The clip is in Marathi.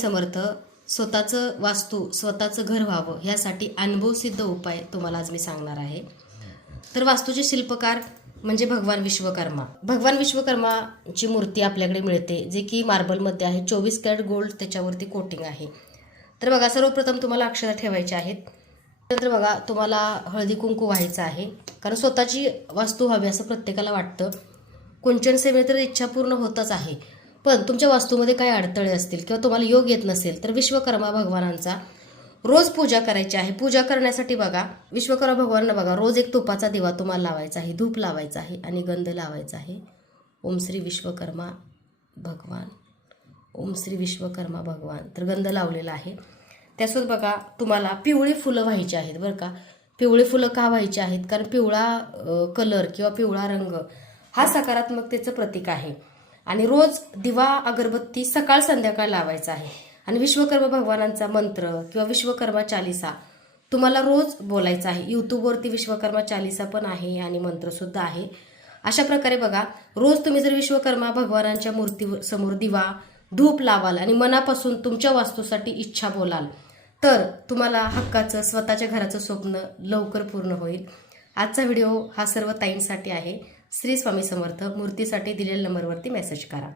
समर्थ. स्वतःचं वास्तू स्वतःचं घर व्हावं ह्यासाठी अनुभवसिद्ध उपाय तुम्हाला आज मी सांगणार आहे. तर वास्तूचे शिल्पकार म्हणजे भगवान विश्वकर्मा. भगवान विश्वकर्माची मूर्ती आपल्याकडे मिळते, जे की मार्बलमध्ये आहे. 24 कॅरेट गोल्ड त्याच्यावरती कोटिंग आहे. तर बघा, सर्वप्रथम तुम्हाला अक्षता ठेवायची आहेत. नंतर बघा, तुम्हाला हळदी कुंकू व्हायचं आहे, कारण स्वतःची वास्तू हवी असं प्रत्येकाला वाटतं. कुंचन सेवे तर इच्छा पूर्ण होतच आहे, पण तुमच्या वास्तूमध्ये काही अडथळे असतील किंवा तुम्हाला योग येत नसेल तर विश्वकर्मा भगवानांचा रोज पूजा करायची आहे. पूजा करण्यासाठी बघा, विश्वकर्मा भगवानांना बघा, रोज एक तुपाचा दिवा तुम्हाला लावायचा आहे, धूप लावायचा आहे आणि गंध लावायचा आहे. ओम श्री विश्वकर्मा भगवान, ओम श्री विश्वकर्मा भगवान. तर गंध लावलेला आहे. त्यासोबत बघा, तुम्हाला पिवळी फुलं व्हायची आहेत बरं का. पिवळी फुलं का व्हायची आहेत? कारण पिवळा कलर किंवा पिवळा रंग हा सकारात्मकतेचं प्रतीक आहे. आणि रोज दिवा अगरबत्ती सकाळ संध्याकाळ लावायचा आहे. आणि विश्वकर्मा भगवानांचा मंत्र किंवा विश्वकर्मा चालिसा तुम्हाला रोज बोलायचा आहे. यूट्यूबवरती विश्वकर्मा चालिसा पण आहे आणि मंत्रसुद्धा आहे. अशा प्रकारे बघा, रोज तुम्ही जर विश्वकर्मा भगवानांच्या मूर्ती समोर दिवा धूप लावाल आणि मनापासून तुमच्या वास्तूसाठी इच्छा बोलाल, तर तुम्हाला हक्काचं स्वतःच्या घराचं स्वप्न लवकर पूर्ण होईल. आजचा व्हिडिओ हा सर्व ताईंसाठी आहे. श्री स्वामी समर्थ. मूर्तीसाठी दिलेल्या नंबरवरती मेसेज करा.